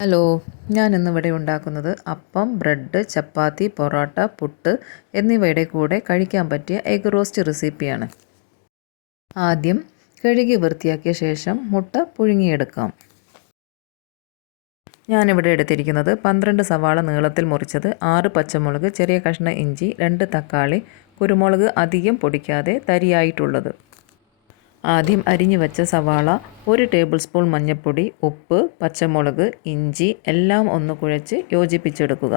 Hello, ഞാൻ ഇന്നിവിടെ ഉണ്ടാക്കുന്നത് അപ്പം, ബ്രെഡ്, ചപ്പാത്തി, പൊറോട്ട, പുട്ട് എന്നിവയുടെ കൂടെ കഴിക്കാൻ പറ്റിയ എഗ് റോസ്റ്റ് റെസിപ്പിയാണ്. ആദ്യം കഴുകി വൃത്തിയാക്കിയ ശേഷം മുട്ട പുഴുങ്ങിയെടുക്കാം. ഞാനിവിടെ എടുത്തിരിക്കുന്നത് 12 സവാള നീളത്തിൽ മുറിച്ചത്, 6 പച്ചമുളക്, ചെറിയ കഷ്ണം ഇഞ്ചി, 2 തക്കാളി, കുരുമുളക് അധികം പൊടിക്കാതെ തരിയായിട്ടുള്ളത്. ആദ്യം അരിഞ്ഞു വെച്ച സവാള, 1 ടേബിൾ സ്പൂൺ മഞ്ഞൾപ്പൊടി, ഉപ്പ്, പച്ചമുളക്, ഇഞ്ചി എല്ലാം ഒന്ന് കുഴച്ച് യോജിപ്പിച്ചെടുക്കുക.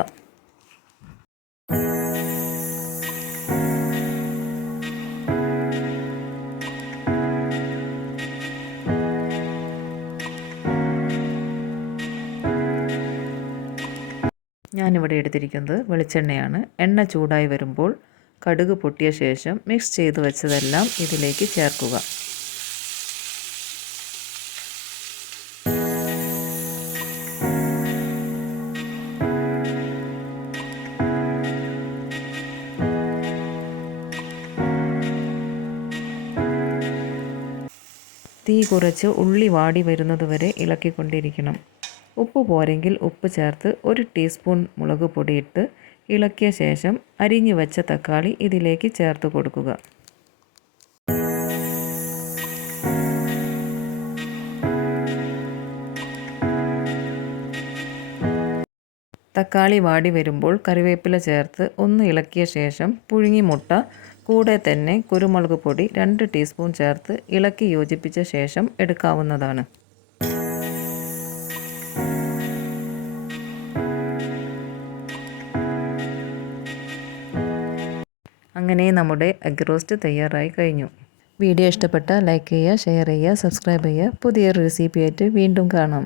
ഞാനിവിടെ എടുത്തിരിക്കുന്നത് വെളിച്ചെണ്ണയാണ്. എണ്ണ ചൂടായി വരുമ്പോൾ കടുക് പൊട്ടിയ ശേഷം മിക്സ് ചെയ്ത് വെച്ചതെല്ലാം ഇതിലേക്ക് ചേർക്കുക. തീ കുറച്ച് ഉള്ളി വാടി വരുന്നതുവരെ ഇളക്കിക്കൊണ്ടിരിക്കണം. ഉപ്പ് പോരെങ്കിൽ ഉപ്പ് ചേർത്ത് 1 ടീസ്പൂൺ മുളക് പൊടിയിട്ട് ഇളക്കിയ ശേഷം അരിഞ്ഞു വെച്ച തക്കാളി ഇതിലേക്ക് ചേർത്ത് കൊടുക്കുക. തക്കാളി വാടി വരുമ്പോൾ കറിവേപ്പില ചേർത്ത് ഒന്ന് ഇളക്കിയ ശേഷം പുഴുങ്ങി മുട്ട കൂടെ തന്നെ കുരുമുളക് പൊടി 2 ടീസ്പൂൺ ചേർത്ത് ഇളക്കി യോജിപ്പിച്ച ശേഷം എടുക്കാവുന്നതാണ്. അങ്ങനെ നമ്മുടെ എഗ് റോസ്റ്റ് തയ്യാറായി കഴിഞ്ഞു. വീഡിയോ ഇഷ്ടപ്പെട്ടാൽ ലൈക്ക് ചെയ്യുക, ഷെയർ ചെയ്യുക, സബ്സ്ക്രൈബ് ചെയ്യുക. പുതിയൊരു റെസിപ്പിയായിട്ട് വീണ്ടും കാണാം.